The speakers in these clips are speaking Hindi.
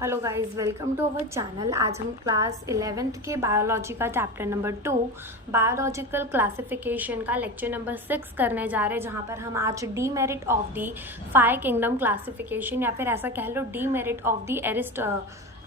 Hello guys, welcome to our channel. आज हम क्लास 11th के बायोलॉजी का चैप्टर नंबर 2 बायोलॉजिकल क्लासिफिकेशन का लेक्चर नंबर 6 करने जा रहे हैं, जहां पर हम आज demerit of the 5 kingdom classification या फिर ऐसा कह लो demerit of the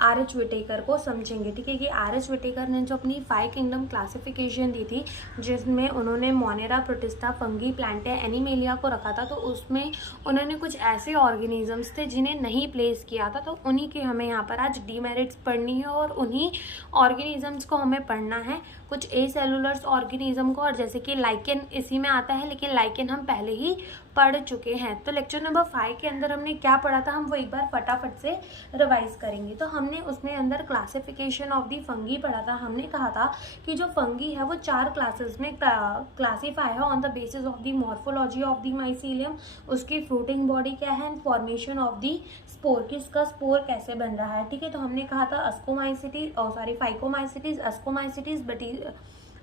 R H. Whittaker को समझेंगे। ठीक है, ये आर.एच. विटेकर ने जो अपनी 5 किंगडम क्लासिफिकेशन दी थी, जिसमें उन्होंने Monera, protista, fungi, Plantae, animalia को रखा था, तो उसमें उन्होंने कुछ ऐसे ऑर्गेनिजम्स थे जिन्हें नहीं प्लेस किया था, तो उन्हीं के हमें यहाँ पर आज डीमेरिट्स पढ़नी है और उन्हीं ऑर्गेनिजम्स को हमें पढ़ना है। कुछ ए सेलुलर्स ऑर्गेनिज्म को, और जैसे कि लाइकेन इसी में आता है, लेकिन लाइकेन हम पहले ही पढ़ चुके हैं। तो लेक्चर नंबर 5 के अंदर हमने क्या पढ़ा था, हम वो एक बार फटाफट से रिवाइज करेंगे। तो हमने उसमें अंदर क्लासिफिकेशन ऑफ दी फंगी पढ़ा था। हमने कहा था कि जो फंगी है वो 4 क्लासेस में क्लासीफाई है on the basis of the morphology of the mycelium, उसकी फ्रूटिंग बॉडी क्या है, and formation of the spore, किसका स्पोर कैसे बन रहा है। ठीक है, तो हमने कहा था अस्कोमाइसिटीज फाइकोमाइसिटीज, अस्कोमाइसिटीज,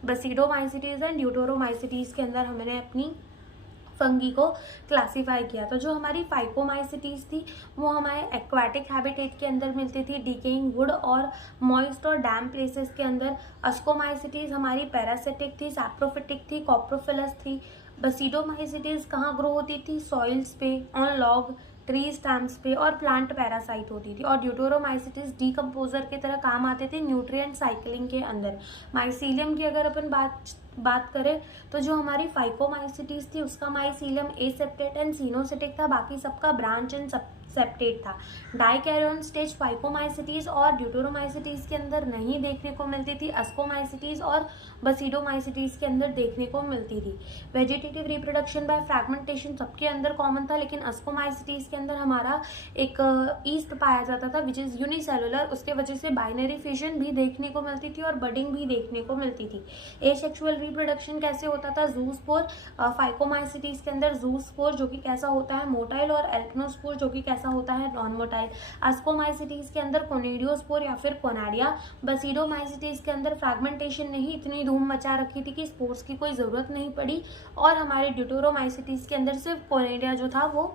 बसीडोमाइसिटीज एंड ड्यूटोरोमाइसिटीज के अंदर हमने अपनी फंगी को क्लासीफाई किया। तो जो हमारी फाइकोमाइसिटीज थी वो हमारे एक्वाटिक हैबिटेट के अंदर मिलती थी, डिकेइंग वुड और मॉइस्ट और डैम प्लेसेस के अंदर। अस्कोमाइसिटीज हमारी पैरासिटिक थी, सैप्रोफिटिक थी, कॉप्रोफिलस थी। बसीडोमाइसिटीज कहाँ ग्रो होती थी, सॉइल्स पे, ऑन लॉग, ट्री स्टैम्प्स पे, और प्लांट पैरासाइट होती थी। और ड्यूटोरोमाइसिटीज डीकम्पोजर की तरह काम आते थे न्यूट्रिएंट साइकिलिंग के अंदर। माइसीलियम की अगर अपन बात करें तो जो हमारी फाइकोमाइसिटीज थी उसका माइसीलियम एसेप्टेट एंड सिनोसिटिक था, बाकी सबका ब्रांच एंड सेप्टेट था। डाइकैरियन स्टेज फाइकोमाइसिटीज और ड्यूटोरोमाइसिटीज के अंदर नहीं देखने को मिलती थी, अस्कोमाइसिटीज और बसीडोमाइसिटीज के अंदर देखने को मिलती थी। वेजिटेटिव रिप्रोडक्शन बाय फ्रैगमेंटेशन सबके अंदर कॉमन था, लेकिन अस्कोमाइसिटीज के अंदर हमारा एक ईस्ट पाया जाता था विच इज यूनिसेलुलर, उसके वजह से बाइनरी फिजन भी देखने को मिलती थी और बडिंग भी देखने को मिलती थी। एसेक्सुअल रिप्रोडक्शन कैसे होता था, जूस्पोर फाइकोमाइसिटीज के अंदर, जूस्पोर जो कि कैसा होता है मोटाइल, और एल्कनोस्पोर जो कि कैसा होता है नॉन मोटाइल। अस्कोमाइसिटीज के अंदर कोनेडियोस्पोर या फिर कोनाडिया। बसीडोमाइसिटीज के अंदर फ्रैगमेंटेशन ने ही इतनी धूम मचा रखी थी कि स्पोर्स की कोई जरूरत नहीं पड़ी, और हमारे ड्यूटोरोमाइसिटीज के अंदर सिर्फ कोनेडिया जो था वो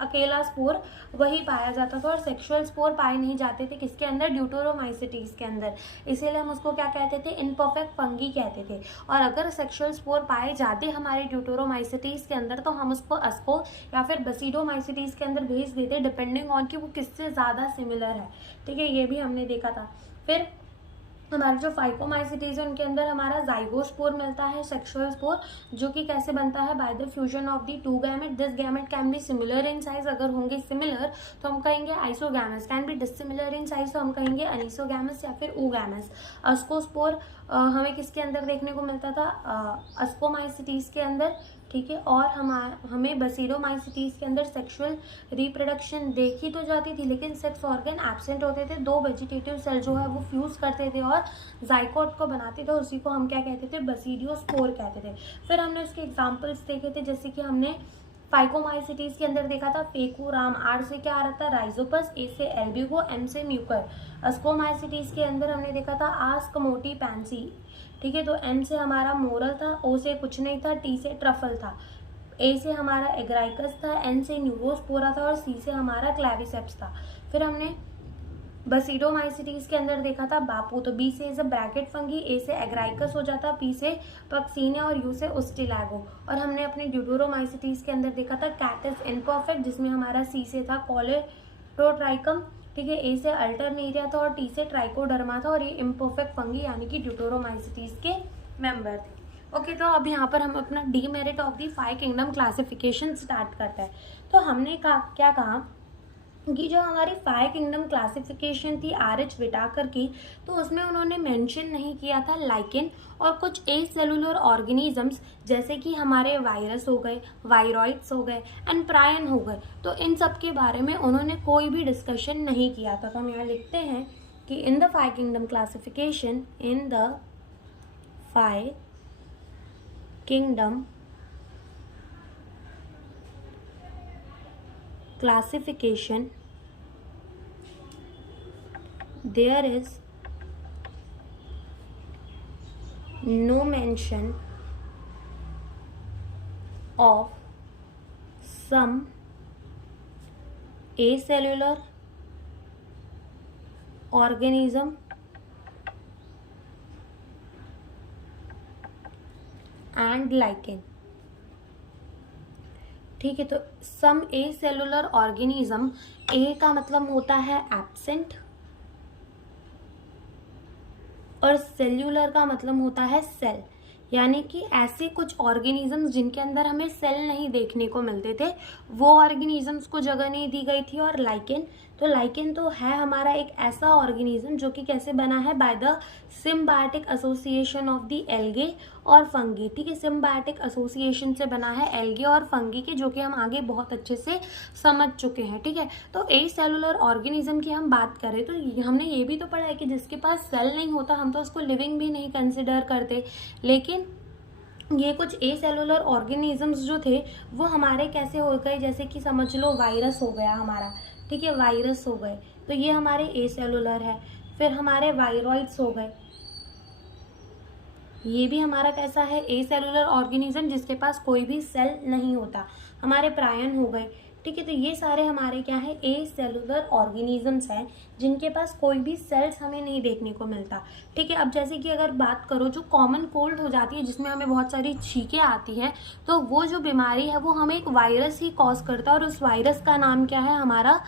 अकेला स्पोर वही पाया जाता था, और सेक्सुअल स्पोर पाए नहीं जाते थे किसके अंदर, ड्यूटोरोमाइसिटीज के अंदर। इसीलिए हम उसको क्या कहते थे, इम्परफेक्ट फंगी कहते थे। और अगर सेक्सुअल स्पोर पाए जाते हमारे ड्यूटोरोमाइसिटीज के अंदर तो हम उसको अस्को या फिर बसीडोमाइसिटीज के अंदर भेज देते, डिपेंडिंग ऑन कि वो किससे ज्यादा सिमिलर है। ठीक है, ये भी हमने देखा था। फिर हमारे जो फाइकोमाइसिटीज है उनके अंदर हमारा जाइगोस्पोर मिलता है, सेक्सुअल स्पोर, जो कि कैसे बनता है, by the fusion of the two gamete. This gamete can be similar in size, अगर होंगे सिमिलर तो हम कहेंगे isogamous, can be dissimilar in size तो हम कहेंगे अनिसोगैमस या फिर ऊगैमस। अस्कोस्पोर हमें किसके अंदर देखने को मिलता था, अस्कोमाइसिटीज के अंदर। ठीक है, और हमें बसीडोमाइसिटीज के अंदर सेक्सुअल रिप्रोडक्शन देखी तो जाती थी, लेकिन सेक्स ऑर्गन एब्सेंट होते थे। 2 वेजिटेटिव सेल जो है वो फ्यूज करते थे और जाइकोट को बनाते थे, उसी को हम क्या कहते थे, बसीडियोस्पोर कहते थे। फिर हमने उसके एग्जाम्पल्स देखे थे, जैसे कि हमने फाइकोमाइसिटीज के अंदर देखा था फेकुराम, आर से क्या आ रहा था, राइजोपस, ए से एल्ब्यूगो, एम से म्यूकर। अस्कोमाइसिटीज के अंदर हमने देखा था आस्क मोटी पैंसी। ठीक है, तो एम से हमारा मोरल था, ओ से कुछ नहीं था, टी से ट्रफल था, ए से हमारा एग्राइकस था, एन से न्यूरोस्पोरा था, और सी से हमारा क्लैविसेप्स था। फिर हमने बसीडोमाइसिटीज के अंदर देखा था बापू, तो बी से इज अ ब्रैकेट फंगी, ए से एग्राइकस हो जाता, पी से पक्सीनिया और यू से उस्टिलैगो। और हमने अपने ड्यूटोरोमाइसिटीज के अंदर देखा था कैटस इनपरफेक्ट, जिसमें हमारा सी से था कॉलेडोट्राइकम। ठीक है, ए से अल्टरनेरिया था और टी से ट्राइकोडर्मा था, और ये इम्परफेक्ट फंगी यानी कि ड्यूटोरोमाइसिटीज के मेंबर थे। ओके, तो अब यहाँ पर हम अपना demerit of the 5 kingdom classification start करते हैं। तो हमने क्या कहा कि जो हमारी 5 किंगडम क्लासिफिकेशन थी आर.एच. विटाकर की, तो उसमें उन्होंने मेंशन नहीं किया था लाइकेन और कुछ ए सेलुलर ऑर्गेनिजम्स, जैसे कि हमारे वायरस हो गए, वायरॉइड्स हो गए एंड प्रायन हो गए। तो इन सब के बारे में उन्होंने कोई भी डिस्कशन नहीं किया था। तो हम यहाँ लिखते हैं कि in the 5 kingdom classification, in the 5 kingdom classification, there is no mention of some acellular organism and lichen. ठीक है, तो सम ए सेलुलर ऑर्गेनिज्म, ए का मतलब होता है एब्सेंट और सेल्यूलर का मतलब होता है सेल, यानी कि ऐसे कुछ ऑर्गेनिजम्स जिनके अंदर हमें सेल नहीं देखने को मिलते थे, वो ऑर्गेनिजम्स को जगह नहीं दी गई थी। और लाइकेन, तो लाइकेन तो है हमारा एक ऐसा ऑर्गेनिज्म जो कि कैसे बना है, by the symbiotic association of the algae और फंगी। ठीक है, सिम्बायोटिक एसोसिएशन से बना है एल्गे और फंगी के, जो कि हम आगे बहुत अच्छे से समझ चुके हैं। ठीक है, तो ए सेलुलर ऑर्गेनिज्म की हम बात करें तो हमने ये भी तो पढ़ा है कि जिसके पास सेल नहीं होता हम तो उसको लिविंग भी नहीं कंसिडर करते, लेकिन ये कुछ ए सेलुलर ऑर्गेनिजम्स जो थे वो हमारे कैसे हो गए, जैसे कि समझ लो वायरस हो गया हमारा। ठीक है, वायरस हो गए तो ये हमारे ए सेलुलर है। फिर हमारे वायरॉइड्स हो गए, ये भी हमारा कैसा है, ए सेलुलर ऑर्गेनिज्म जिसके पास कोई भी सेल नहीं होता। हमारे प्रायन हो गए। ठीक है, तो ये सारे हमारे क्या है, ए सेलुलर ऑर्गेनिजम्स हैं जिनके पास कोई भी सेल्स हमें नहीं देखने को मिलता। ठीक है, अब जैसे कि अगर बात करो जो कॉमन कोल्ड हो जाती है जिसमें हमें बहुत सारी छींकें आती हैं, तो वो जो बीमारी है वो हमें एक वायरस ही कॉज करता है और उस वायरस का नाम क्या है, हमारा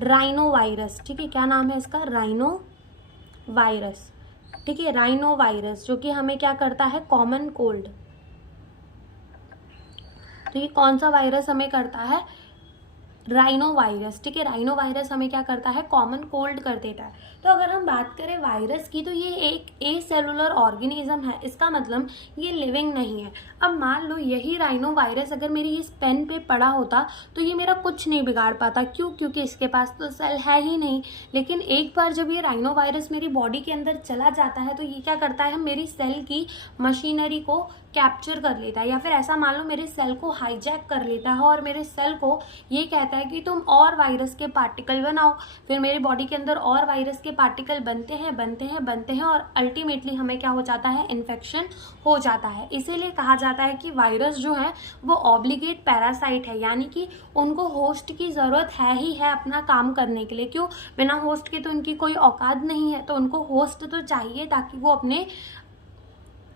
राइनो वायरस। ठीक है, क्या नाम है इसका, राइनो वायरस। ठीक है, राइनो वायरस जो कि हमें क्या करता है, कॉमन कोल्ड। तो ये कौन सा वायरस हमें करता है, राइनो वायरस। ठीक है, राइनो वायरस हमें क्या करता है, कॉमन कोल्ड कर देता है। तो अगर हम बात करें वायरस की तो ये एक ए सेलुलर ऑर्गेनिज्म है, इसका मतलब ये लिविंग नहीं है। अब मान लो यही राइनो वायरस अगर मेरी इस पेन पे पड़ा होता तो ये मेरा कुछ नहीं बिगाड़ पाता, क्यों, क्योंकि इसके पास तो सेल है ही नहीं। लेकिन एक बार जब ये राइनो वायरस मेरी बॉडी के अंदर चला जाता है तो ये क्या करता है, मेरी सेल की मशीनरी को कैप्चर कर लेता है, या फिर ऐसा मान लो मेरे सेल को हाईजैक कर लेता है और मेरे सेल को ये कहता है कि तुम और वायरस के पार्टिकल बनाओ। फिर मेरी बॉडी के अंदर और वायरस के पार्टिकल बनते हैं और अल्टीमेटली हमें क्या हो जाता है, इन्फेक्शन हो जाता है। इसीलिए कहा जाता है कि वायरस जो है वो ऑब्लिगेट पैरासाइट है, यानी कि उनको होस्ट की ज़रूरत है ही है अपना काम करने के लिए। क्यों, बिना होस्ट के तो उनकी कोई औकात नहीं है, तो उनको होस्ट तो चाहिए ताकि वो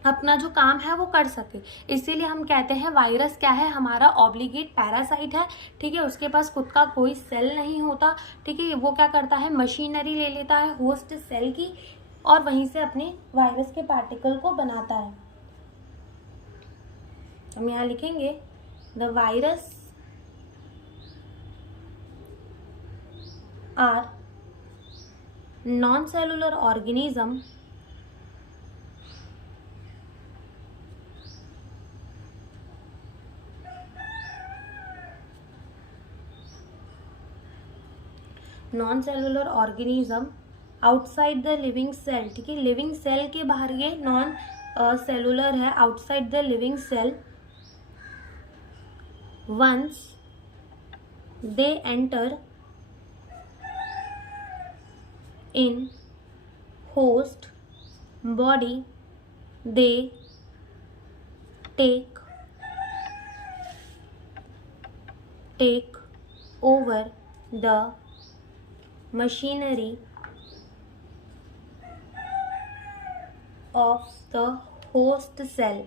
अपना जो काम है वो कर सके। इसीलिए हम कहते हैं वायरस क्या है, हमारा ऑब्लिगेट पैरासाइट है। ठीक है, उसके पास खुद का कोई सेल नहीं होता। ठीक है, वो क्या करता है, मशीनरी ले लेता है होस्ट सेल की और वहीं से अपने वायरस के पार्टिकल को बनाता है। हम यहाँ लिखेंगे the virus are non cellular organism non cellular organism outside the living cell. ठीक है, लिविंग सेल के बाहर ये नॉन सेलुलर है, outside the living cell. Once they enter in host body they take over the machinery of the host cell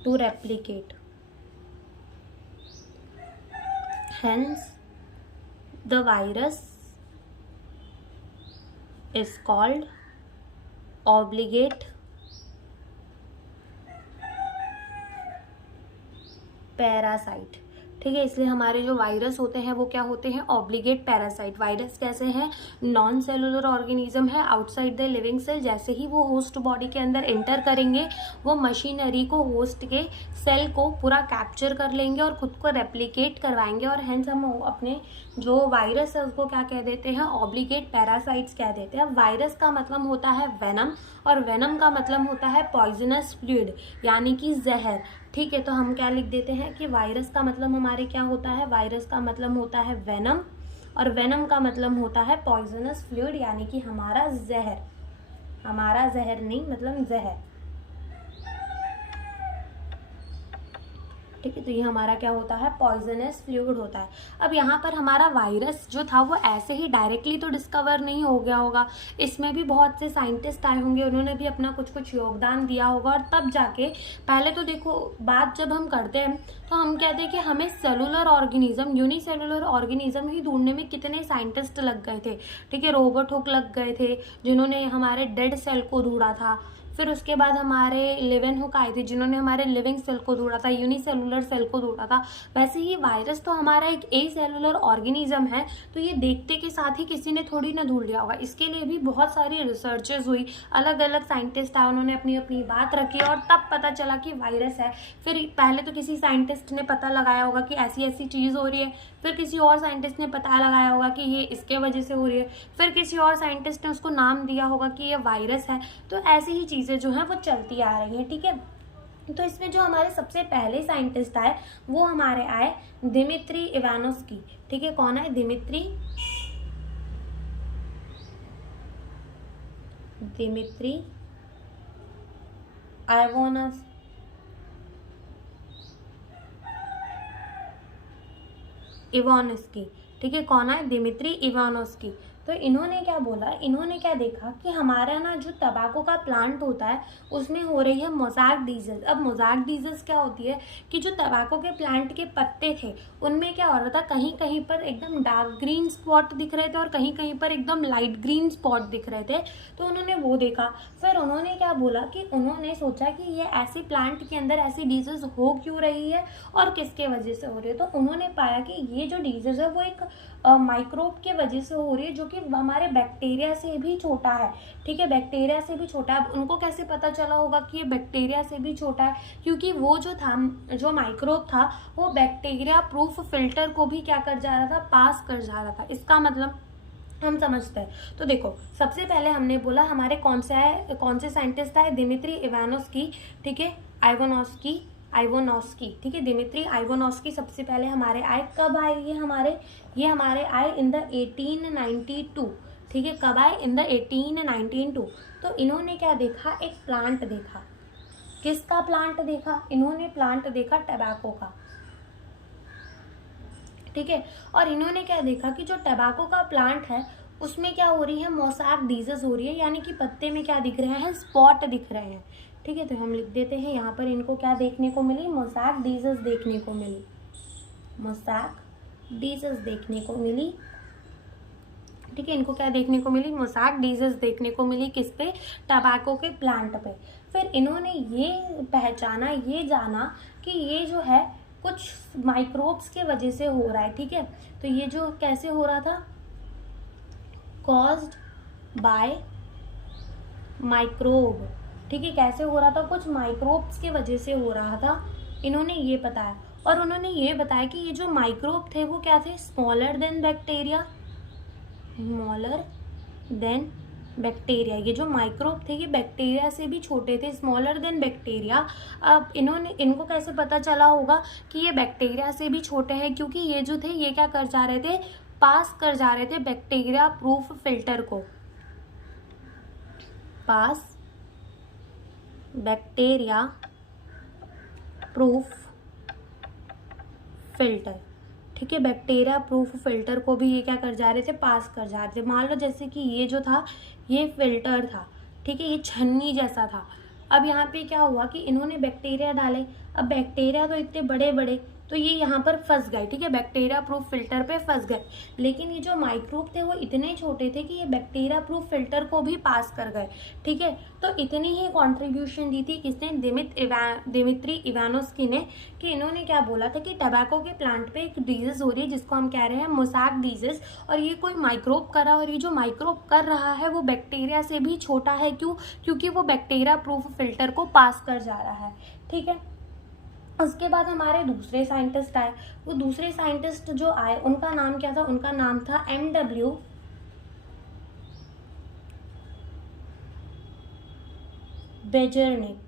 to replicate. Hence, the virus is called obligate parasite. ठीक है, इसलिए हमारे जो वायरस होते हैं वो क्या होते हैं, ऑब्लिगेट पैरासाइट। वायरस कैसे हैं, नॉन सेलुलर ऑर्गेनिज्म है आउटसाइड द लिविंग सेल। जैसे ही वो होस्ट बॉडी के अंदर एंटर करेंगे वो मशीनरी को, होस्ट के सेल को पूरा कैप्चर कर लेंगे और खुद को रेप्लिकेट करवाएंगे, और हेंस हम अपने जो वायरस है उसको क्या कह देते हैं, ऑब्लिगेट पैरासाइट्स कह देते हैं। वायरस का मतलब होता है वेनम और वेनम का मतलब होता है पॉइजनस फ्लूइड, यानी कि जहर। ठीक है, तो हम क्या लिख देते हैं कि वायरस का मतलब हमारे क्या होता है, वायरस का मतलब होता है वेनम और वेनम का मतलब होता है पॉइजनस फ्लूइड, यानी कि हमारा जहर। हमारा जहर नहीं, मतलब जहर। ठीक है। तो ये हमारा क्या होता है, पॉइजनस फ्लूइड होता है। अब यहाँ पर हमारा वायरस जो था वो ऐसे ही डायरेक्टली तो डिस्कवर नहीं हो गया होगा, इसमें भी बहुत से साइंटिस्ट आए होंगे, उन्होंने भी अपना कुछ कुछ योगदान दिया होगा। और तब जाके पहले तो देखो बात जब हम करते हैं तो हम कहते हैं कि हमें सेलुलर ऑर्गेनिज्म, यूनिसेलुलर ऑर्गेनिज्म ही ढूंढने में कितने साइंटिस्ट लग गए थे। ठीक है, रॉबर्ट हुक लग गए थे जिन्होंने हमारे डेड सेल को ढूंढा था। फिर उसके बाद हमारे लेवेनहुक आए थे जिन्होंने हमारे लिविंग सेल को ढूंढा था, यूनिसेलुलर सेल को ढूंढा था। वैसे ही वायरस तो हमारा एक एसेलुलर ऑर्गेनिज्म है, तो ये देखते के साथ ही किसी ने थोड़ी ना ढूंढ लिया होगा। इसके लिए भी बहुत सारी रिसर्चेज हुई, अलग अलग साइंटिस्ट आए, उन्होंने अपनी अपनी बात रखी और तब पता चला कि वायरस है। फिर पहले तो किसी साइंटिस्ट ने पता लगाया होगा कि ऐसी ऐसी चीज़ हो रही है, फिर किसी और साइंटिस्ट ने पता लगाया होगा कि ये इसके वजह से हो रही है, फिर किसी और साइंटिस्ट ने उसको नाम दिया होगा कि ये वायरस है। तो ऐसी ही चीज़ें जो हैं वो चलती आ रही हैं। ठीक है, तो इसमें जो हमारे सबसे पहले साइंटिस्ट आए वो हमारे आए दिमित्री इवानोस्की। ठीक है, कौन है, दिमित्री इवानोस्की। ठीक है, कौन है, दिमित्री इवानोस्की। तो इन्होंने क्या बोला, इन्होंने क्या देखा कि हमारा ना जो तंबाकू का प्लांट होता है उसमें हो रही है मोज़ैक डिजीज। अब मोज़ैक डिजीज क्या होती है कि जो तंबाकू के प्लांट के पत्ते थे उनमें क्या हो रहा था, कहीं कहीं पर एकदम डार्क ग्रीन स्पॉट दिख रहे थे और कहीं कहीं पर एकदम लाइट ग्रीन स्पॉट दिख रहे थे। तो उन्होंने वो देखा। फिर उन्होंने क्या बोला कि उन्होंने सोचा कि ये ऐसी प्लांट के अंदर ऐसी डिजीज हो क्यों रही है और किसके वजह से हो रही है। तो उन्होंने पाया कि ये जो डिजीज है वो एक माइक्रोब के वजह से हो रही है जो कि हमारे बैक्टीरिया से भी छोटा है। ठीक है, बैक्टीरिया से भी छोटा है। अब उनको कैसे पता चला होगा कि ये बैक्टीरिया से भी छोटा है, क्योंकि वो जो था, जो माइक्रोब था वो बैक्टीरिया प्रूफ फिल्टर को भी क्या कर जा रहा था, पास कर जा रहा था। इसका मतलब हम समझते हैं। तो देखो सबसे पहले हमने बोला हमारे कौन से साइंटिस्ट आए, दिमित्री इवानोस्की। ठीक है, आइवानोस्की। ठीक है, दिमित्री आइवानोस्की सबसे पहले हमारे आए। कब आए ये हमारे आए इन द 1892। ठीक है, कब आए, इन द 1892। तो इन्होंने क्या देखा, एक प्लांट देखा। किसका प्लांट देखा, इन्होंने प्लांट देखा टबैको का। ठीक है, और इन्होंने क्या देखा कि जो टबैको का प्लांट है उसमें क्या हो रही है, मोज़ैक डिजीज हो रही है, यानी कि पत्ते में क्या दिख रहे हैं, स्पॉट दिख रहे हैं। ठीक है, तो हम लिख देते हैं यहाँ पर, इनको क्या देखने को मिली, मोज़ैक डिजीज देखने को मिली, मोज़ैक डिजीज देखने को मिली। ठीक है, इनको क्या देखने को मिली, मोज़ैक डिजीज देखने को मिली, किस पे, टबैको के प्लांट पे। फिर इन्होंने ये पहचाना, ये जाना कि ये जो है कुछ माइक्रोब्स के वजह से हो रहा है। ठीक है, तो ये जो कैसे हो रहा था, कॉज्ड बाय माइक्रोब। ठीक है, कैसे हो रहा था, कुछ माइक्रोब्स के वजह से हो रहा था, इन्होंने ये बताया। और उन्होंने ये बताया कि ये जो माइक्रोब थे वो क्या थे, smaller then bacteria, smaller than bacteria. ये जो माइक्रोब थे ये बैक्टीरिया से भी छोटे थे, स्मॉलर देन बैक्टीरिया। अब इनको कैसे पता चला होगा कि ये बैक्टीरिया से भी छोटे हैं, क्योंकि ये जो थे ये क्या कर जा रहे थे, पास कर जा रहे थे बैक्टीरिया प्रूफ फिल्टर को, पास बैक्टीरिया प्रूफ फिल्टर। ठीक है, बैक्टीरिया प्रूफ फिल्टर को भी ये क्या कर जा रहे थे, पास कर जा रहे थे। मान लो जैसे कि ये जो था ये फिल्टर था, ठीक है, ये छन्नी जैसा था। अब यहाँ पे क्या हुआ कि इन्होंने बैक्टीरिया डाले। अब बैक्टीरिया तो इतने बड़े बड़े, तो ये यहाँ पर फंस गए। ठीक है, बैक्टीरिया प्रूफ फिल्टर पे फंस गए। लेकिन ये जो माइक्रोब थे वो इतने छोटे थे कि ये बैक्टीरिया प्रूफ फिल्टर को भी पास कर गए। ठीक है, तो इतनी ही कंट्रीब्यूशन दी थी किसने, दिमित्री इवानोस्की ने, कि इन्होंने क्या बोला था कि टबैको के प्लांट पे एक डिजीज हो रही है जिसको हम कह रहे हैं मोज़ैक डिजीज, और ये कोई माइक्रोब कर रहा है, और ये जो माइक्रोब कर रहा है वो बैक्टीरिया से भी छोटा है। क्यों, क्योंकि वो बैक्टीरिया प्रूफ फिल्टर को पास कर जा रहा है। ठीक है, उसके बाद हमारे दूसरे साइंटिस्ट आए। वो दूसरे साइंटिस्ट जो आए उनका नाम क्या था, उनका नाम था M.W. बेजर्निक।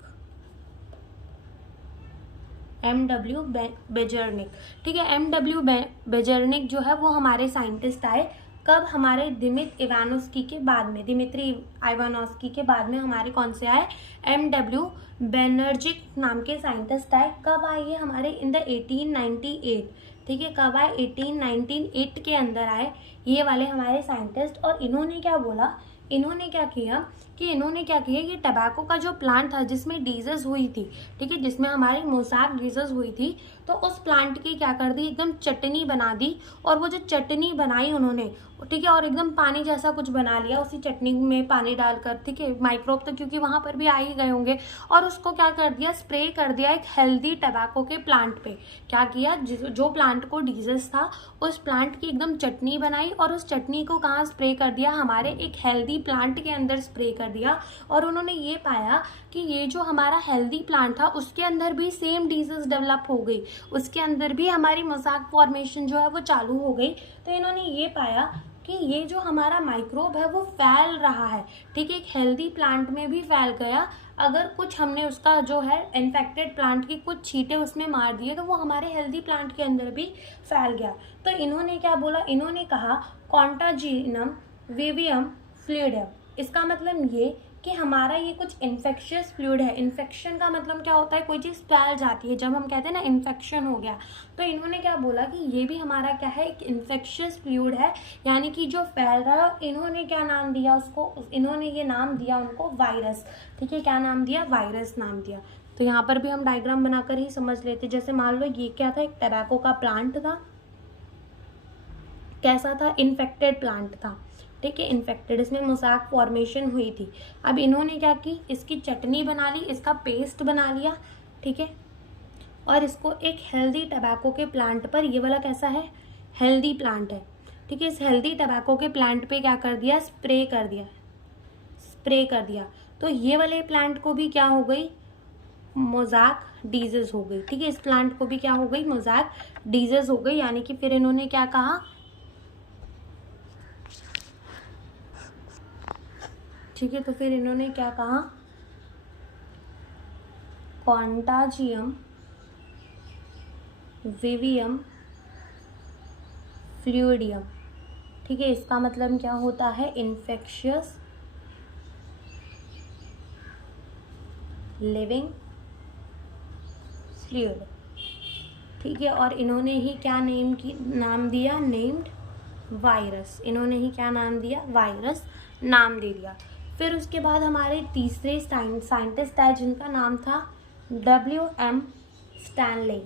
ठीक है, M.W. बेजर्निक जो है वो हमारे साइंटिस्ट आए। कब? हमारे दिमित्री इवानोस्की के बाद में हमारे कौन से आए? MW बैनर्जिक नाम के साइंटिस्ट आए। कब आए ये? हमारे इन द 1898। ठीक है, कब आए? 1898 के अंदर आए ये वाले हमारे साइंटिस्ट। और इन्होंने क्या बोला? इन्होंने क्या किया ये टबैको का जो प्लांट था जिसमें डिजीज हुई थी, ठीक है, जिसमें हमारी मोसैक डिजीज हुई थी, तो उस प्लांट की क्या कर दी? एकदम चटनी बना दी। और वो जो चटनी बनाई उन्होंने, ठीक है, और एकदम पानी जैसा कुछ बना लिया उसी चटनी में पानी डालकर, ठीक है, माइक्रोब तो क्योंकि वहां पर भी आ ही गए होंगे, और उसको क्या कर दिया? स्प्रे कर दिया एक हेल्दी टबैको के प्लांट पे। क्या किया? जो प्लांट को डिजीज था उस प्लांट की एकदम चटनी बनाई और उस चटनी को कहाँ स्प्रे कर दिया? हमारे एक हेल्दी प्लांट के अंदर स्प्रे कर दिया। और उन्होंने ये पाया कि ये जो हमारा हेल्दी प्लांट था उसके अंदर भी सेम डिजीज डेवलप हो गई, उसके अंदर भी हमारी मोज़ैक फॉर्मेशन जो है वो चालू हो गई। तो इन्होंने ये पाया कि ये जो हमारा माइक्रोब है वो फैल रहा है, ठीक है, एक हेल्दी प्लांट में भी फैल गया। अगर कुछ हमने उसका जो है इन्फेक्टेड प्लांट की कुछ छींटे उसमें मार दिए तो वो हमारे हेल्दी प्लांट के अंदर भी फैल गया। तो इन्होंने क्या बोला? इन्होंने कहा कॉन्टाजिनम विवियम फ्लूइडम। इसका मतलब ये कि हमारा ये कुछ इन्फेक्शियस फ्लूइड है। इन्फेक्शन का मतलब क्या होता है? कोई चीज़ फैल जाती है, जब हम कहते हैं ना इन्फेक्शन हो गया। तो इन्होंने क्या बोला कि ये भी हमारा क्या है? एक इन्फेक्शियस फ्लूइड है, यानी कि जो फैल रहा है। इन्होंने क्या नाम दिया उसको? इन्होंने ये नाम दिया उनको वायरस। ठीक है, क्या नाम दिया? वायरस नाम दिया। तो यहाँ पर भी हम डायग्राम बनाकर ही समझ लेते। जैसे मान लो ये क्या था? एक टबैको का प्लांट था। कैसा था? इन्फेक्टेड प्लांट था, ठीक है, इन्फेक्टेड, इसमें मोज़ैक फॉर्मेशन हुई थी। अब इन्होंने क्या की? इसकी चटनी बना ली, इसका पेस्ट बना लिया, ठीक है, और इसको एक हेल्दी टबैको के प्लांट पर, ये वाला कैसा है? हेल्दी प्लांट है, ठीक है, इस हेल्दी टबैको के प्लांट पे क्या कर दिया? स्प्रे कर दिया। तो ये वाले प्लांट को भी क्या हो गई? मोज़ैक डिजीज हो गई, ठीक है, इस प्लांट को भी क्या हो गई? मोज़ैक डिजीज हो गई। यानी कि फिर इन्होंने क्या कहा? ठीक है, तो फिर इन्होंने क्या कहा? कॉन्टाजियम विवियम फ्लूइडियम, ठीक है, इसका मतलब क्या होता है? इन्फेक्शियस लिविंग फ्लूइड, ठीक है। और इन्होंने ही क्या नाम दिया? Named virus. इन्होंने ही क्या नाम दिया? वायरस नाम दे दिया। फिर उसके बाद हमारे तीसरे साइंटिस्ट आए जिनका नाम था WM स्टैनले,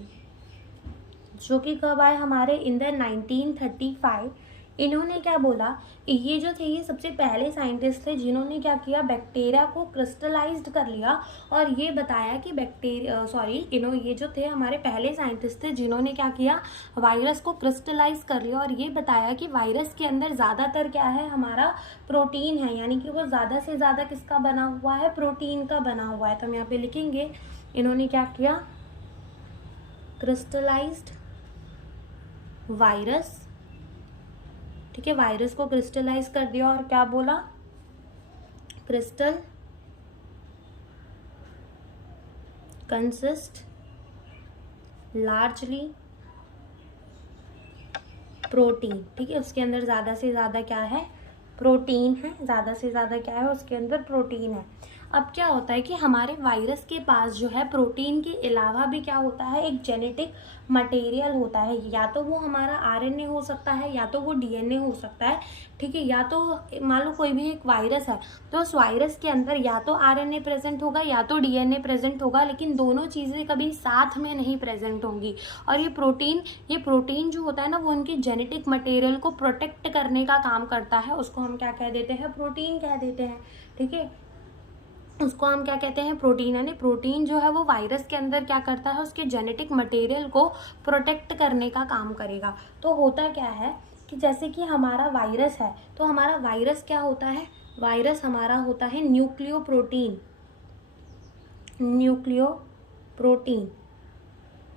जो कि कब आए? हमारे इन द 1935। इन्होंने क्या बोला? ये जो थे ये सबसे पहले साइंटिस्ट थे जिन्होंने क्या किया? बैक्टीरिया को क्रिस्टलाइज्ड कर लिया और ये बताया कि ये जो थे हमारे पहले साइंटिस्ट थे जिन्होंने क्या किया? वायरस को क्रिस्टलाइज कर लिया और ये बताया कि वायरस के अंदर ज़्यादातर क्या है? हमारा प्रोटीन है, यानी कि वो ज़्यादा से ज़्यादा किसका बना हुआ है? प्रोटीन का बना हुआ है। तो हम यहाँ पे लिखेंगे इन्होंने क्या किया? क्रिस्टलाइज्ड वायरस, ठीक है, वायरस को क्रिस्टलाइज कर दिया और क्या बोला? क्रिस्टल कंसिस्ट लार्जली प्रोटीन, ठीक है, उसके अंदर ज़्यादा से ज़्यादा क्या है? प्रोटीन है, ज़्यादा से ज़्यादा क्या है? उसके अंदर प्रोटीन है। अब क्या होता है कि हमारे वायरस के पास जो है प्रोटीन के अलावा भी क्या होता है? एक जेनेटिक मटेरियल होता है, या तो वो हमारा RNA हो सकता है या तो वो DNA हो सकता है, ठीक है, या तो मान लो कोई भी एक वायरस है तो उस वायरस के अंदर या तो RNA प्रेजेंट होगा या तो DNA प्रेजेंट होगा, लेकिन दोनों चीज़ें कभी साथ में नहीं प्रेजेंट होंगी। और ये प्रोटीन जो होता है ना वो उनके जेनेटिक मटेरियल को प्रोटेक्ट करने का काम करता है। उसको हम क्या कह देते हैं? प्रोटीन कह देते हैं, ठीक है, उसको हम क्या कहते हैं? प्रोटीन। यानी प्रोटीन जो है वो वायरस के अंदर क्या करता है? उसके जेनेटिक मटेरियल को प्रोटेक्ट करने का काम करेगा। तो होता क्या है कि जैसे कि हमारा वायरस है तो हमारा वायरस क्या होता है? वायरस हमारा होता है न्यूक्लियोप्रोटीन।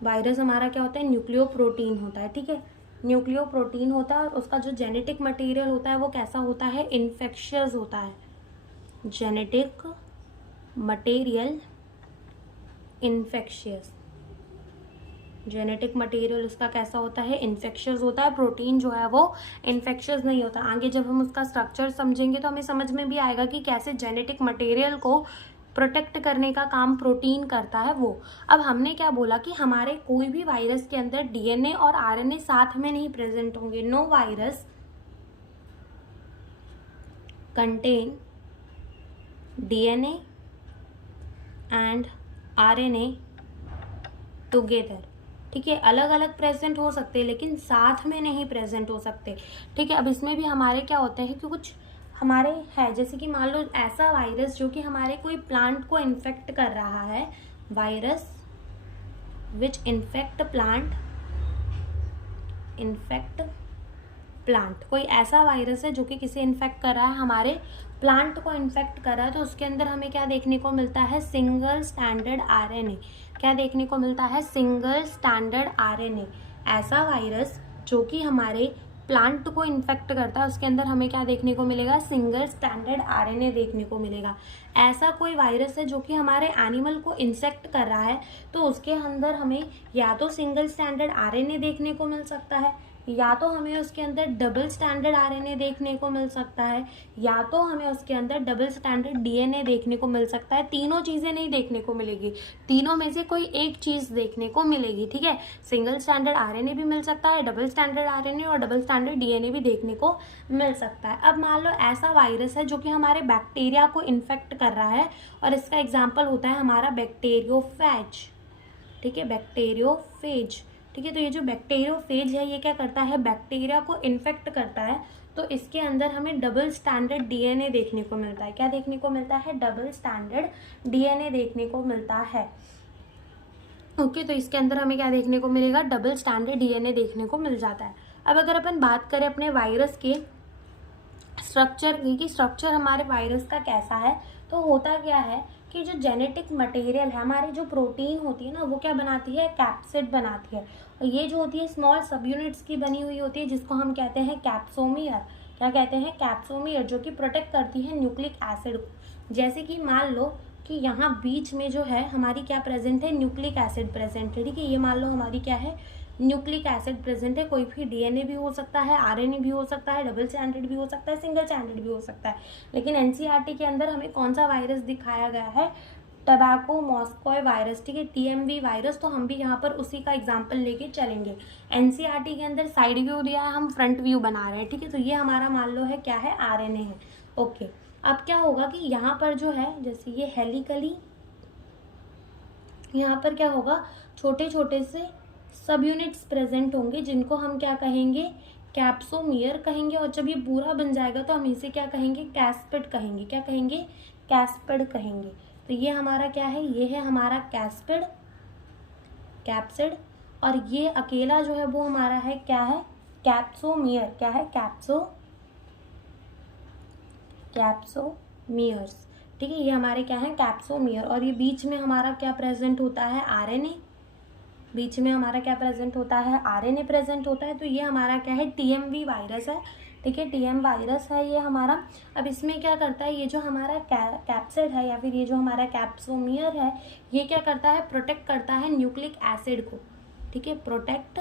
वायरस हमारा क्या होता है? न्यूक्लियोप्रोटीन होता है, ठीक है, न्यूक्लियोप्रोटीन होता है और उसका जो जेनेटिक मटेरियल होता है वो कैसा होता है? इन्फेक्शियस होता है। Genetic material infectious, genetic material उसका कैसा होता है, इन्फेक्शियस होता है। प्रोटीन जो है वो इन्फेक्शियस नहीं होता। आगे जब हम उसका स्ट्रक्चर समझेंगे तो हमें समझ में भी आएगा कि कैसे जेनेटिक मटेरियल को प्रोटेक्ट करने का काम प्रोटीन करता है वो। अब हमने क्या बोला कि हमारे कोई भी वायरस के अंदर डीएनए और आरएनए साथ में नहीं प्रेजेंट होंगे। No virus contain DNA and RNA together. ठीक है, अलग अलग प्रेजेंट हो सकते हैं लेकिन साथ में नहीं प्रेजेंट हो सकते। ठीक है, अब इसमें भी हमारे क्या होते हैं कि कुछ हमारे है, जैसे कि मान लो ऐसा वायरस जो कि हमारे कोई प्लांट को इन्फेक्ट कर रहा है, वायरस विच इन्फेक्ट प्लांट, कोई ऐसा वायरस है जो कि किसे इन्फेक्ट कर रहा है, हमारे प्लांट को इन्फेक्ट कर रहा है, तो उसके अंदर हमें क्या देखने को मिलता है, सिंगल स्टैंडर्ड आरएनए। क्या देखने को मिलता है, सिंगल स्टैंडर्ड आरएनए। ऐसा वायरस जो कि हमारे प्लांट को इन्फेक्ट करता है उसके अंदर हमें क्या देखने को मिलेगा, सिंगल स्टैंडर्ड आरएनए देखने को मिलेगा। ऐसा कोई वायरस है जो कि हमारे एनिमल को इंसेक्ट कर रहा है तो उसके अंदर हमें या तो सिंगल स्टैंडर्ड आरएनए देखने को मिल सकता है, या तो हमें उसके अंदर डबल स्टैंडर्ड आरएनए देखने को मिल सकता है, या तो हमें उसके अंदर डबल स्टैंडर्ड डीएनए देखने को मिल सकता है। तीनों चीज़ें नहीं देखने को मिलेगी, तीनों में से कोई एक चीज़ देखने को मिलेगी। ठीक है, सिंगल स्टैंडर्ड आरएनए भी मिल सकता है, डबल स्टैंडर्ड आरएनए और डबल स्टैंडर्ड डीएनए भी देखने को मिल सकता है। अब मान लो ऐसा वायरस है जो कि हमारे बैक्टीरिया को इन्फेक्ट कर रहा है और इसका एग्जाम्पल होता है हमारा बैक्टीरियोफेज। ठीक है, बैक्टीरियोफेज। ठीक है, तो ये जो बैक्टीरियोफेज है ये क्या करता है, बैक्टीरिया को इन्फेक्ट करता है, तो इसके अंदर हमें डबल स्टैंडर्ड डीएनए देखने को मिलता है। क्या देखने को मिलता है, डबल स्टैंडर्ड डीएनए देखने को मिलता है। ओके, तो इसके अंदर हमें क्या देखने को मिलेगा, डबल स्टैंडर्ड डीएनए देखने को मिल जाता है। अब अगर अपन बात करें अपने वायरस के स्ट्रक्चर की, स्ट्रक्चर हमारे वायरस का कैसा है, तो होता क्या है कि जो जेनेटिक मटेरियल है, हमारी जो प्रोटीन होती है ना, वो क्या बनाती है, कैप्सिड बनाती है। और ये जो होती है स्मॉल सब यूनिट्स की बनी हुई होती है जिसको हम कहते हैं कैप्सोमियर। क्या कहते हैं, कैप्सोमियर, जो कि प्रोटेक्ट करती है न्यूक्लिक एसिड को। जैसे कि मान लो कि यहाँ बीच में जो है हमारी क्या प्रेजेंट है, न्यूक्लिक एसिड प्रेजेंट है। ठीक है, ये मान लो हमारी क्या है, न्यूक्लिक एसिड प्रेजेंट है। कोई भी डीएनए भी हो सकता है, आरएनए भी हो सकता है, डबल स्टैंडर्ड भी हो सकता है, सिंगल स्टैंडर्ड भी हो सकता है। लेकिन एनसीईआरटी के अंदर हमें कौन सा वायरस दिखाया गया है, टबैको मॉस्कॉय वायरस। ठीक है, टीएमवी वायरस, तो हम भी यहाँ पर उसी का एग्जाम्पल लेके चलेंगे। एनसीईआरटी के अंदर साइड व्यू दिया है, हम फ्रंट व्यू बना रहे हैं। ठीक है, तो ये हमारा मान लो है क्या है, आरएनए है। ओके, अब क्या होगा कि यहाँ पर जो है, जैसे ये हेलिकली, यहाँ पर क्या होगा, छोटे छोटे से सब यूनिट्स प्रेजेंट होंगे जिनको हम क्या कहेंगे, कैप्सोमियर कहेंगे। और जब ये पूरा बन जाएगा तो हम इसे क्या कहेंगे, कैस्पिड कहेंगे। क्या कहेंगे, कैस्पिड कहेंगे। तो ये हमारा क्या है, ये है हमारा कैस्पिड, कैप्सिड। और ये अकेला जो है वो हमारा है क्या है, कैप्सोमियर। क्या है, कैप्सोमियर्स। ठीक है, ये हमारे क्या है, कैप्सोमियर। और ये बीच में हमारा क्या प्रेजेंट होता है, आरएनए। बीच में हमारा क्या प्रेजेंट होता है, आरएनए प्रेजेंट होता है। तो ये हमारा क्या है, टीएमवी वायरस है। ठीक है, टीएम वायरस है ये हमारा। अब इसमें क्या करता है, ये जो हमारा कैप्सिड है या फिर ये जो हमारा कैप्सोमियर है, ये क्या करता है, प्रोटेक्ट करता है न्यूक्लिक एसिड को। ठीक है, प्रोटेक्ट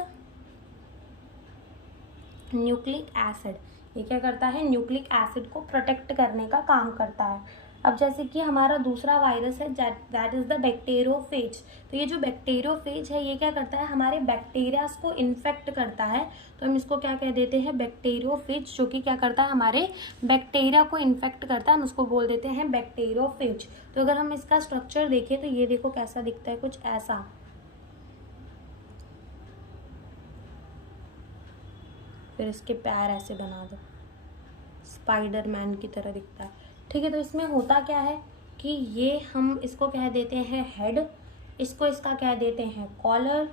न्यूक्लिक एसिड, ये क्या करता है, न्यूक्लिक एसिड को प्रोटेक्ट करने का काम करता है। अब जैसे कि हमारा दूसरा वायरस है दैट इज द बैक्टीरियोफेज। तो ये जो बैक्टीरियोफेज है ये क्या करता है, हमारे बैक्टीरियाज को इन्फेक्ट करता है। तो हम इसको क्या कह देते हैं, बैक्टीरियोफेज, जो कि क्या करता है, हमारे बैक्टीरिया को इन्फेक्ट करता है। हम उसको बोल देते हैं बैक्टीरियोफेज। तो अगर हम इसका स्ट्रक्चर देखें तो ये देखो कैसा दिखता है, कुछ ऐसा। फिर इसके पैर ऐसे बना दो, स्पाइडरमैन की तरह दिखता है। ठीक है, तो इसमें होता क्या है कि ये हम इसको कह देते हैं हेड, इसको इसका कह देते हैं कॉलर।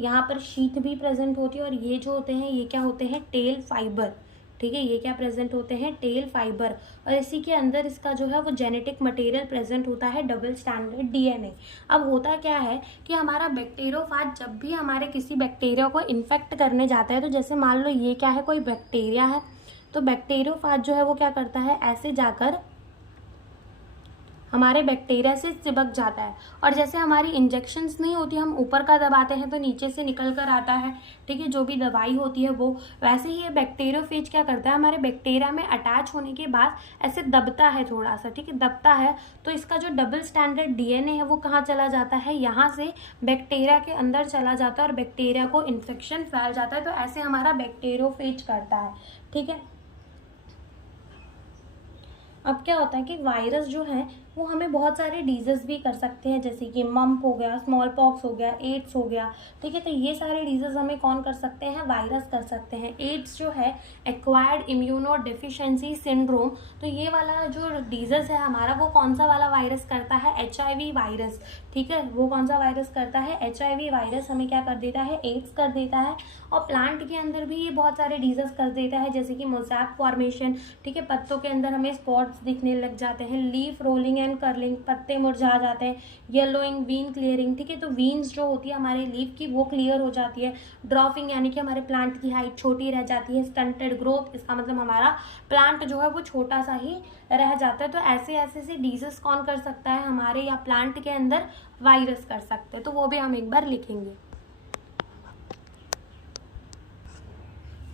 यहाँ पर शीथ भी प्रेजेंट होती है और ये जो होते हैं ये क्या होते हैं, टेल फाइबर। ठीक है, ये क्या प्रेजेंट होते हैं, टेल फाइबर। और इसी के अंदर इसका जो है वो जेनेटिक मटेरियल प्रेजेंट होता है, डबल स्टैंडर्ड डीएनए। अब होता क्या है कि हमारा बैक्टीरियोफेज जब भी हमारे किसी बैक्टीरिया को इन्फेक्ट करने जाता है, तो जैसे मान लो ये क्या है, कोई बैक्टीरिया है, तो बैक्टीरियोफेज जो है वो क्या करता है, ऐसे जाकर हमारे बैक्टीरिया से चिपक जाता है, और जैसे हमारी इंजेक्शंस नहीं होती, हम ऊपर का दबाते हैं तो नीचे से निकल कर आता है, ठीक है, जो भी दवाई होती है वो, वैसे ही ये बैक्टीरियोफेज क्या करता है, हमारे बैक्टीरिया में अटैच होने के बाद ऐसे दबता है थोड़ा सा, ठीक है, दबता है, तो इसका जो डबल स्टैंडर्ड डीएनए है वो कहाँ चला जाता है, यहाँ से बैक्टीरिया के अंदर चला जाता है और बैक्टीरिया को इन्फेक्शन फैल जाता है। तो ऐसे हमारा बैक्टीरियोफेज करता है, ठीक है। अब क्या होता है कि वायरस जो है वो हमें बहुत सारे डिजीज भी कर सकते हैं, जैसे कि मम्प हो गया, स्मॉल पॉक्स हो गया, एड्स हो गया, ठीक है। तो ये सारे डिजीज हमें कौन कर सकते हैं, वायरस कर सकते हैं। एड्स जो है एक्वायर्ड इम्यूनो डेफिशिएंसी सिंड्रोम, तो ये वाला जो डिजीज है हमारा वो कौन सा वाला वायरस करता है, HIV वायरस, ठीक है। वो कौन सा वायरस करता है, HIV वायरस हमें क्या कर देता है, एड्स कर देता है। और प्लांट के अंदर भी ये बहुत सारे डिजीज कर देता है, जैसे कि मोज़ैक फॉर्मेशन, ठीक है, पत्तों के अंदर हमें स्पॉट्स दिखने लग जाते हैं, लीफ रोलिंग एंड कर्लिंग, पत्ते मुरझा जाते हैं, येलोइंग, वीन क्लियरिंग, ठीक है, तो वीन्स जो होती है हमारे लीफ की वो क्लियर हो जाती है। ड्रॉपिंग यानी कि हमारे प्लांट की हाइट छोटी रह जाती है। स्टंटेड ग्रोथ, इसका मतलब हमारा प्लांट जो है वो छोटा सा ही रह जाता है। तो ऐसे ऐसे से डिजीज कौन कर सकता है, हमारे या प्लांट के अंदर वायरस कर सकते हैं, तो वो भी हम एक बार लिखेंगे।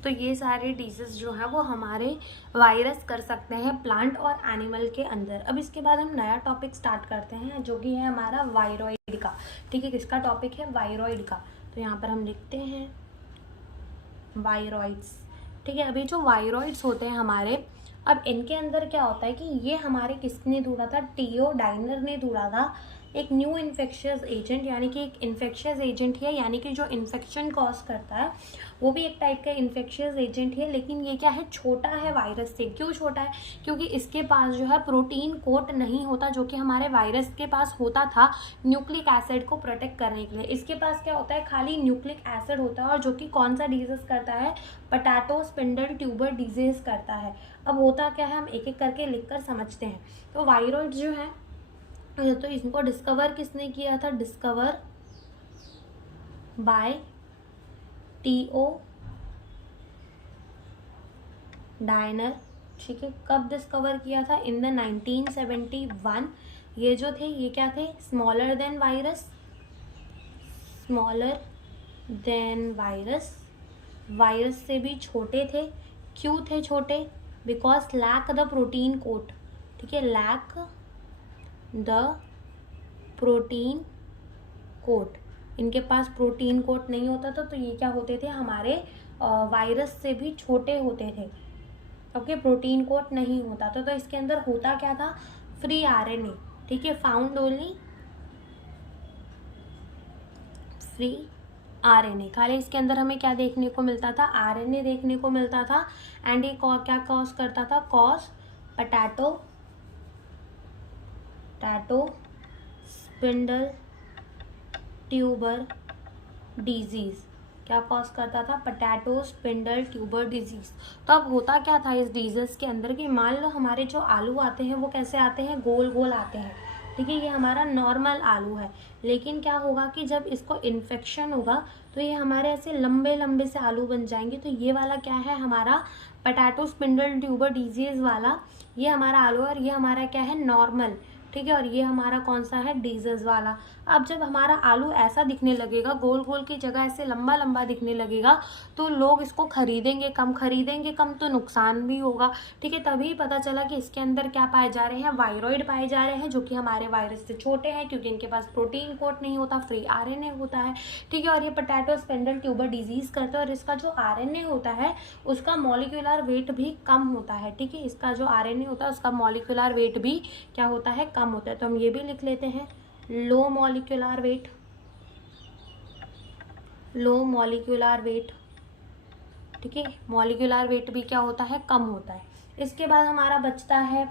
तो ये सारे डिजीज जो है वो हमारे वायरस कर सकते हैं प्लांट और एनिमल के अंदर। अब इसके बाद हम नया टॉपिक स्टार्ट करते हैं, जो कि है हमारा वायरॉइड का, ठीक है। किसका टॉपिक है, वायरॉइड का। तो यहाँ पर हम लिखते हैं वायरॉइड्स, ठीक है। अभी जो वायरॉइड्स होते हैं हमारे, अब इनके अंदर क्या होता है कि ये हमारे किसने ढूंढा था, टीओ डाइनर ने ढूंढा था, एक न्यू इन्फेक्शियस एजेंट, यानी कि एक इन्फेक्शियस एजेंट है, यानी कि जो इन्फेक्शन कॉज करता है वो भी एक टाइप का इन्फेक्शियस एजेंट है, लेकिन ये क्या है, छोटा है वायरस से। क्यों छोटा है, क्योंकि इसके पास जो है प्रोटीन कोट नहीं होता, जो कि हमारे वायरस के पास होता था न्यूक्लिक एसिड को प्रोटेक्ट करने के लिए। इसके पास क्या होता है, खाली न्यूक्लिक एसिड होता है, और जो कि कौन सा डिजीज करता है, पोटैटो स्पिंडल ट्यूबर डिजीज करता है। अब होता क्या है, हम एक एक करके लिख कर समझते हैं। तो वायरॉइड जो है, तो इनको डिस्कवर किसने किया था, डिस्कवर बाय टीओ डायनर, ठीक है। कब डिस्कवर किया था, इन द 1971। ये जो थे ये क्या थे, smaller than virus, smaller than virus, virus से भी छोटे थे। क्यों थे छोटे, because lack the protein coat, ठीक है, लैक द प्रोटीन कोट, इनके पास प्रोटीन कोट नहीं होता था, तो ये क्या होते थे, हमारे वायरस से भी छोटे होते थे, ओके। प्रोटीन कोट नहीं होता था, तो इसके अंदर होता क्या था, फ्री आरएनए, ठीक है, फाउंड ओनली फ्री आरएनए। खाली इसके अंदर हमें क्या देखने को मिलता था, आरएनए देखने को मिलता था। एंड ये क्या कॉज करता था, cause potato spindle tuber disease, क्या कॉज करता था, पोटैटो स्पिंडल ट्यूबर डिजीज। तो अब होता क्या था इस डिजीज के अंदर, कि मान लो हमारे जो आलू आते हैं वो कैसे आते हैं, गोल गोल आते हैं, ठीक है, ये हमारा नॉर्मल आलू है। लेकिन क्या होगा कि जब इसको इन्फेक्शन होगा तो ये हमारे ऐसे लंबे लंबे से आलू बन जाएंगे। तो ये वाला क्या है, हमारा पोटैटो स्पिंडल ट्यूबर डिजीज वाला, ये हमारा आलू है, और ये हमारा क्या है, नॉर्मल, ठीक है, और ये हमारा कौन सा है, डिजीज वाला। अब जब हमारा आलू ऐसा दिखने लगेगा, गोल गोल की जगह ऐसे लंबा लंबा दिखने लगेगा, तो लोग इसको खरीदेंगे कम, तो नुकसान भी होगा, ठीक है। तभी पता चला कि इसके अंदर क्या पाए जा रहे हैं, वायरॉइड पाए जा रहे हैं, जो कि हमारे वायरस से छोटे हैं, क्योंकि इनके पास प्रोटीन कोट नहीं होता, फ्री आरएनए होता है, ठीक है। और ये पोटैटो स्पिंडल ट्यूबर डिजीज करता है, और इसका जो आरएनए होता है उसका मॉलिक्यूलर वेट भी कम होता है, ठीक है। इसका जो आरएनए होता है उसका मॉलिक्यूलर वेट भी क्या होता है, कम होता है। तो हम ये भी लिख लेते हैं, लो मॉलिक्यूलर वेट, ठीक है, मॉलिक्यूलर वेट भी क्या होता है, कम होता है। इसके बाद हमारा बचता है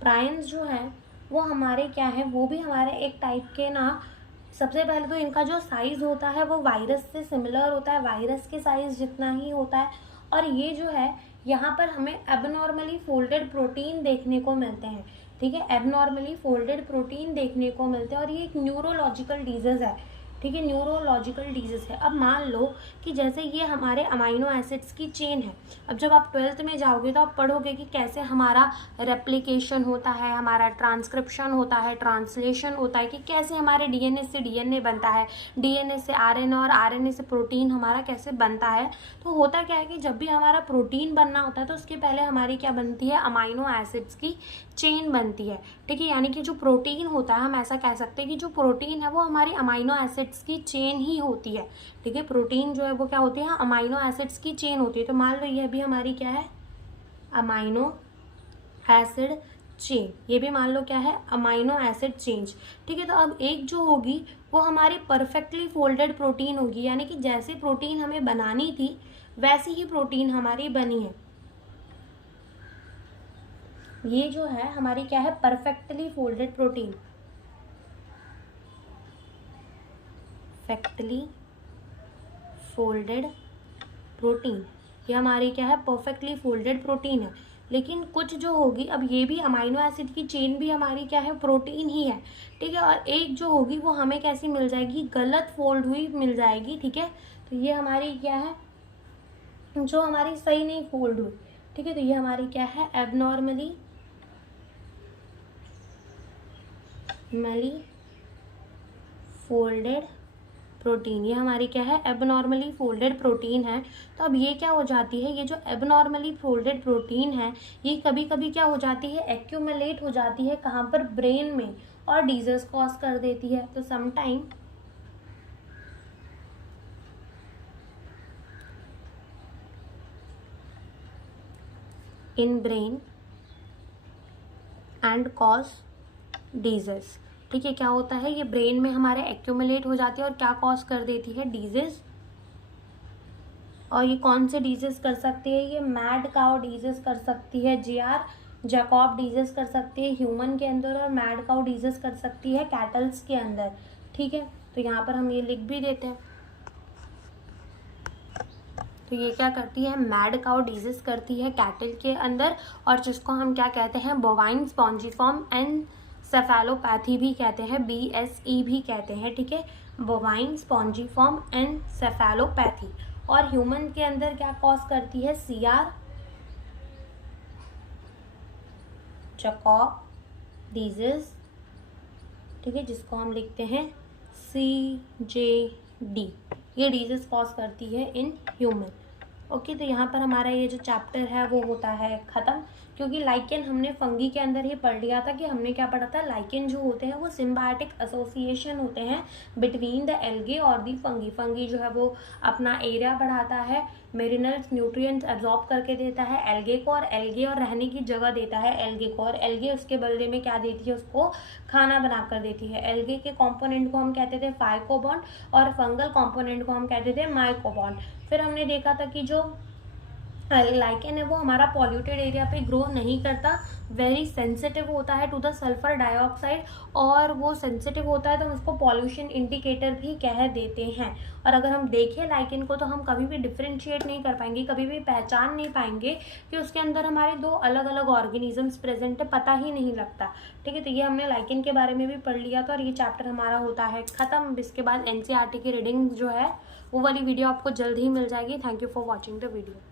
प्रायंस जो है वो हमारे क्या है, वो भी हमारे एक टाइप के ना, सबसे पहले तो इनका जो साइज होता है वो वायरस से सिमिलर होता है, वायरस के साइज जितना ही होता है। और ये जो है यहाँ पर हमें एबनॉर्मली फोल्डेड प्रोटीन देखने को मिलते हैं, ठीक है, एबनॉर्मली फोल्डेड प्रोटीन देखने को मिलते हैं। और ये एक न्यूरोलॉजिकल डिजीज है, ठीक है, न्यूरोलॉजिकल डिजीज है। अब मान लो कि जैसे ये हमारे अमाइनो एसिड्स की चेन है। अब जब आप 12th में जाओगे तो आप पढ़ोगे कि कैसे हमारा रेप्लिकेशन होता है, हमारा ट्रांसक्रिप्शन होता है, ट्रांसलेशन होता है, कि कैसे हमारे डीएनए से डीएनए बनता है, डीएनए से आरएनए और आरएनए से प्रोटीन हमारा कैसे बनता है। तो होता क्या है कि जब भी हमारा प्रोटीन बनना होता है तो उसके पहले हमारी क्या बनती है, अमाइनो एसिड्स की चेन बनती है। ठीक है, यानी कि जो प्रोटीन होता है, हम ऐसा कह सकते हैं कि जो प्रोटीन है वो हमारी अमाइनो एसिड्स की चेन ही होती है। ठीक है, प्रोटीन जो है वो क्या होती है, अमाइनो एसिड्स की चेन होती है। तो मान लो ये भी हमारी क्या है, अमाइनो एसिड चेन। ये भी मान लो क्या है, अमाइनो एसिड चेंज। ठीक है, तो अब एक जो होगी वो हमारी परफेक्टली फोल्डेड प्रोटीन होगी, यानी कि जैसे प्रोटीन हमें बनानी थी वैसी ही प्रोटीन हमारी बनी है। ये जो है हमारी क्या है, perfectly folded protein, perfectly folded protein, ये हमारी क्या है, परफेक्टली फोल्डेड प्रोटीन है। लेकिन कुछ जो होगी, अब ये भी अमाइनो एसिड की चेन भी हमारी क्या है, प्रोटीन ही है। ठीक है, और एक जो होगी वो हमें कैसी मिल जाएगी, गलत फोल्ड हुई मिल जाएगी। ठीक है, तो ये हमारी क्या है, जो हमारी सही नहीं फोल्ड हुई। ठीक है, तो ये हमारी क्या है, एबनॉर्मली फोल्डेड प्रोटीन, ये हमारी क्या है, एबनॉर्मली फोल्डेड प्रोटीन है। तो अब ये क्या हो जाती है, ये जो एबनॉर्मली फोल्डेड प्रोटीन है ये कभी कभी क्या हो जाती है, एक्यूमुलेट हो जाती है, कहाँ पर, ब्रेन में, और डिजीज कॉज कर देती है। तो sometime in brain and cause disease. ठीक है, क्या होता है, ये ब्रेन में हमारे एक्यूमुलेट हो जाती है और क्या कॉज कर देती है, डिजीज। और ये कौन से डिजीज कर सकती है, ये मैड काउ डिजीज कर सकती है, जैकॉब डिजीज कर सकती है ह्यूमन के अंदर, और मैड काउ डिजीज कर सकती है कैटल्स के अंदर। ठीक है, तो यहाँ पर हम ये लिख भी देते हैं। तो ये क्या करती है, मैड काउ डिजीज करती है कैटल के अंदर, और जिसको हम क्या कहते हैं, बोवाइन स्पॉन्जिफॉर्म एनसेफेलोपैथी भी कहते हैं, BSE भी कहते हैं। ठीक है, बोवाइन स्पॉन्जिफॉर्म एनसेफेलोपैथी। और ह्यूमन के अंदर क्या कॉज करती है, जैकॉब डिजीज। ठीक है, जिसको हम लिखते हैं CJD, ये डिजीज कॉज करती है इन ह्यूमन। ओके, तो यहाँ पर हमारा ये जो चैप्टर है वो होता है ख़त्म, क्योंकि लाइकेन हमने फंगी के अंदर ही पढ़ लिया था। कि हमने क्या पढ़ा था, लाइकेन जो होते हैं वो सिम्बायोटिक एसोसिएशन होते हैं बिटवीन द एल्गे और दी फंगी। फंगी जो है वो अपना एरिया बढ़ाता है, मिनरल्स न्यूट्रिएंट्स एब्जॉर्ब करके देता है एल्गे को, और एल्गे और रहने की जगह देता है एल्गे को, और एल्गे उसके बदले में क्या देती है, उसको खाना बना कर देती है। एल्गे के कॉम्पोनेंट को हम कहते थे फाइकोबॉन्ड, और फंगल कॉम्पोनेंट को हम कहते थे माइकोबॉन्ड। फिर हमने देखा था कि जो लाइकेन है वो हमारा पॉल्यूटेड एरिया पे ग्रो नहीं करता, वेरी सेंसिटिव होता है टू द सल्फर डाइऑक्साइड, और वो सेंसिटिव होता है तो हम उसको पॉल्यूशन इंडिकेटर भी कह देते हैं। और अगर हम देखें लाइकेन को तो हम कभी भी डिफ्रेंशिएट नहीं कर पाएंगे, कभी भी पहचान नहीं पाएंगे कि उसके अंदर हमारे दो अलग अलग ऑर्गेनिजम्स प्रेजेंट है, पता ही नहीं लगता। ठीक है, तो ये हमने लाइकेन के बारे में भी पढ़ लिया था, और ये चैप्टर हमारा होता है ख़त्म। इसके बाद NCERT की रीडिंग जो है वो वाली वीडियो आपको जल्द ही मिल जाएगी। Thank you for watching the video.